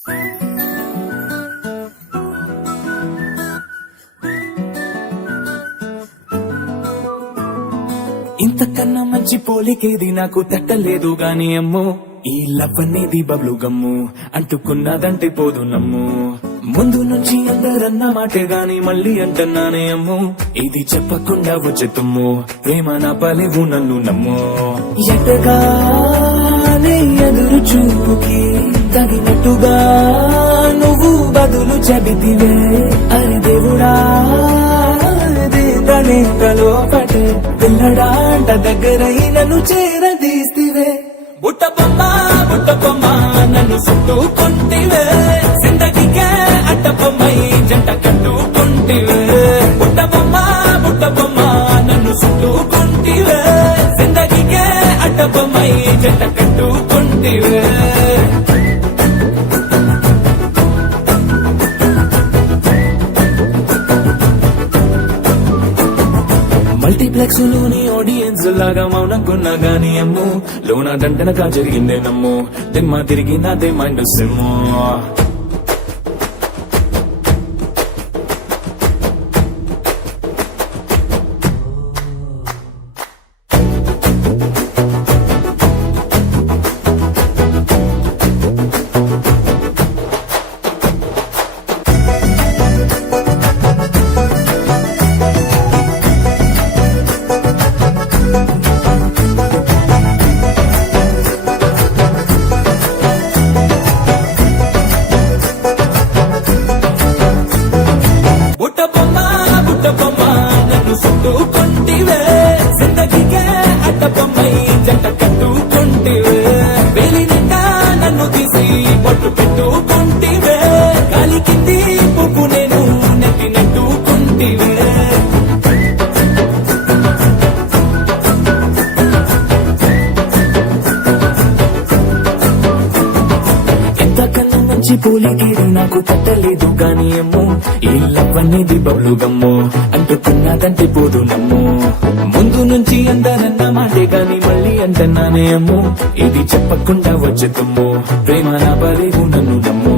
ఇంతకన్నా మంచి పోలికేది నాకు తట్టలేదు గాని అమ్మో, ఈ లవ్ అనేది బబ్లు గమ్ము, అంటుకున్నదంటే పోదు నమ్ము. ముందు నుంచి అందరన్న మాటే గాని మళ్ళీ అంటున్నానే అమ్ము, ఇది చెప్పకుండా వచ్చే తుమ్ము, ప్రేమ నా పలేవు నన్ను నమ్ము. ఎటగానే ఎదురు చూపుకి తగినట్టుగా నువ్వు బదులు చెబితివే, అరే దేవుడా లోపటే పిల్లడాంట దగ్గరై నన్ను చేరదీస్తివే. బుట్ట బొమ్మ నన్ను చుట్టుకుంటివే, జిందగీకే అట్ట బొమ్మై జంట కట్టుకుంటివే. బుట్ట బొమ్మ నన్ను చుట్టుకుంటివే, జిందగీకే అట్ట బొమ్మై జంట కట్టుకుంటివే. మల్టీప్లెక్స్ లోని ఆడియన్స్ లాగా మౌనంకున్నా గాని అమ్ము, లోన దండనగా జరిగిందే నమ్ము, దిమ్మ తిరిగి నాదే మైండ్ సిమ్ము. చుట్టుకుంటివే, జిందగీకే అట్ట బొమ్మై జంట కట్టుకుంటివే. వేలి నిండా నన్ను తీసి పొట్టు పెట్టుకుంటివే, గాలి కింది పువ్వు నేను నెత్తి నెట్టుకుంటివే. ఎంతకన్నా మంచి పోలికేది నాకు తట్టలేదు గాని అమ్మో, ఈ లవ్ అనేది బబ్లు గమ్ము, అంటుకున్నదంటే పోదు నమ్ము. ముందు నుంచి అందరన్న మాటే గాని మళ్ళీ అంటున్నానే అమ్ము, ఇది చెప్పకుండా వచ్చే తుమ్ము, ప్రేమ నా బలేవు నన్ను నమ్ము.